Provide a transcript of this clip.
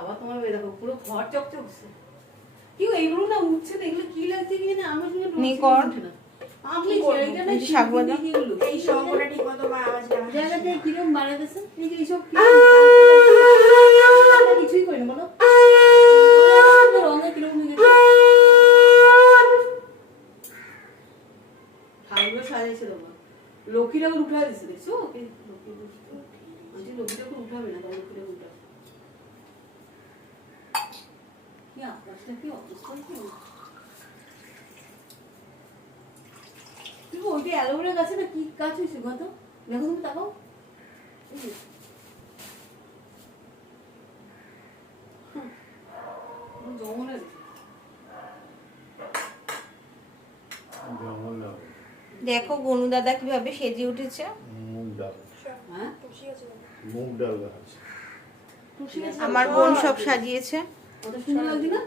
বাবা তোমার দেখো পুরো ঘর চকচকছে। কি গো এইগুলো না উঠছে না, এগুলো কি লাগছে কি না আমার সঙ্গে নি কর। আপনি কি করবো? ছেলেটা না এই যে শাক ভাজা। এগুলো এই সঙ্গটা ঠিক মতো মা আওয়াজ না জায়গাতে কিরম বানাতেছেন এই যে এইসব কিছুই করি না বলো রঙে কিরকম হয়ে গেছে। ঠাকুর সাজাইছে তোমার লক্ষ্মী ঠাকুর উঠা দিচ্ছে দেখছো ওকে লক্ষ্মী ঠাকুর উঠাবে না তখন লক্ষ্মী ঠাকুর উঠাবে। কি আকাশটা কি অবস্থা কি তুমি ওইটা অ্যালোভেরা গাছে না কি গাছ হয়েছে কত দেখো তুমি তাকাও জমনে দেখো গনু দাদা কিভাবে সেজে উঠেছে। মুগ ডাল, হ্যাঁ মুগ ডাল গাছ। খুশি আছে আমার বোন সব সাজিয়েছে। কত সুন্দর লাগছে না।